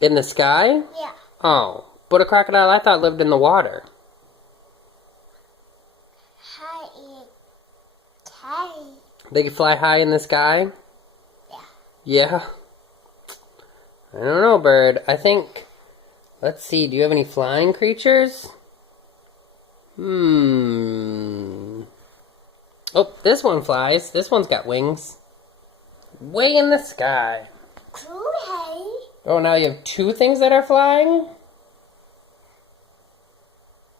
In the sky? Yeah. Oh, but a crocodile I thought lived in the water. High in Teddy. They can fly high in the sky? Yeah. Yeah. I don't know, bird. I think... Let's see, do you have any flying creatures? Oh, this one flies. This one's got wings. Way in the sky. Cool, hey. Oh, now you have two things that are flying?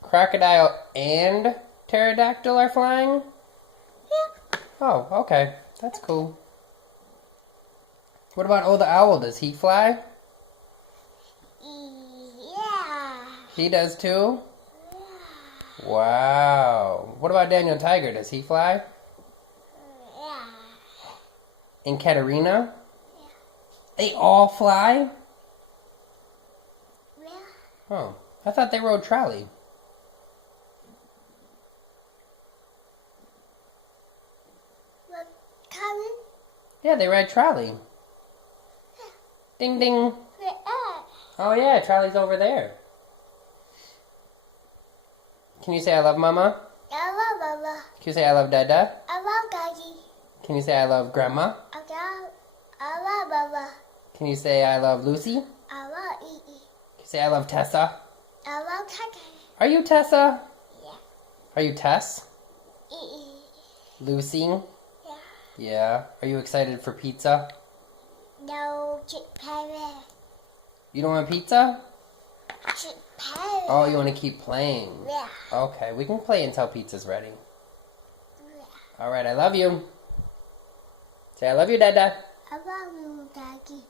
Crocodile and pterodactyl are flying? Yeah. Oh, okay. That's cool. What about the owl? Does he fly? Yeah. He does too? Wow. What about Daniel Tiger? Does he fly? Yeah. And Katarina? They all fly? Yeah. Oh, I thought they rode trolley. Look, coming. Yeah, they ride trolley. Ding ding. Where at? Oh yeah, trolley's over there. Can you say I love Mama? I love Mama. Can you say I love Dada? I love Daddy. Can you say I love Grandma? I love Mama. Can you say I love Lucy? I love Ee. Can you say I love Tessa? I love Tata. Are you Tessa? Yeah. Are you Tess? Ee. Lucy? Yeah. Yeah. Are you excited for pizza? No, Chick Parrot. You don't want pizza? Chick Parrot. Oh, you want to keep playing? Yeah. Okay, we can play until pizza's ready. Yeah. Alright, I love you. Say I love you, Dada. I love you, Daddy.